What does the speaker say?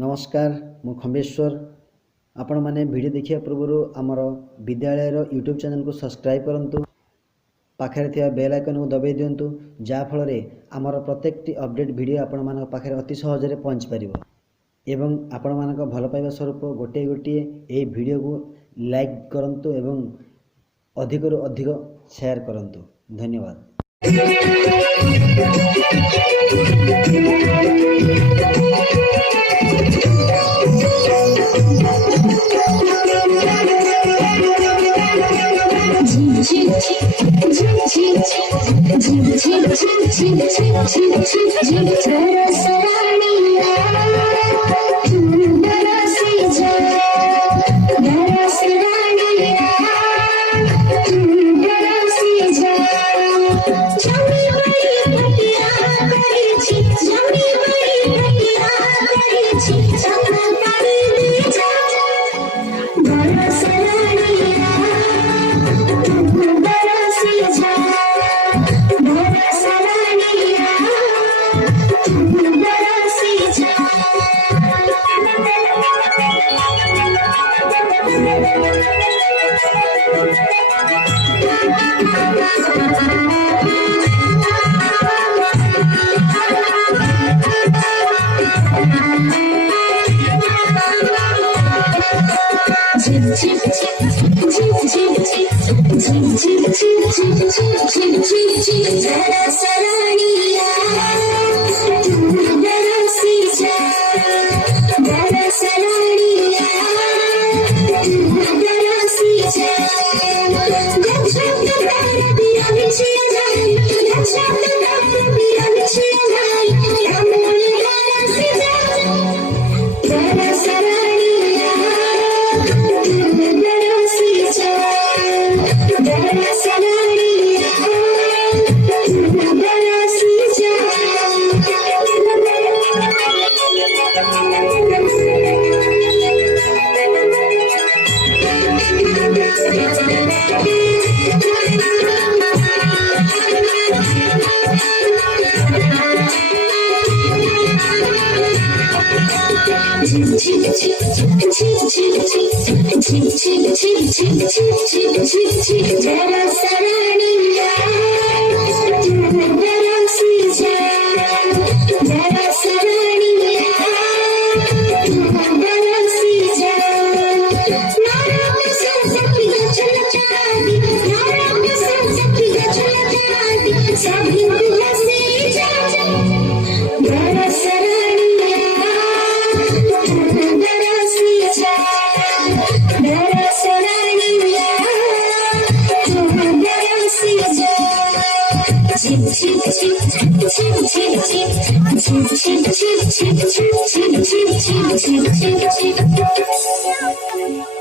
नमस्कार मु खंबेश्वर आपण मैंने वीडियो देखिया पूर्व आमर विद्यालय यूट्यूब चैनल को सब्सक्राइब करंतु पाखे थी बेल आइकन को दबाई दिंतु जहाँफल आमर प्रत्येक अपडेट वीडियो आपण मान पाखे अति सहज पहुँच पार एवं आपण मान भल पाइबा स्वरूप गोटे गोटे ये वीडियो को लाइक करंतु एवं अधिक रु अधिक शेयर करंतु। धन्यवाद।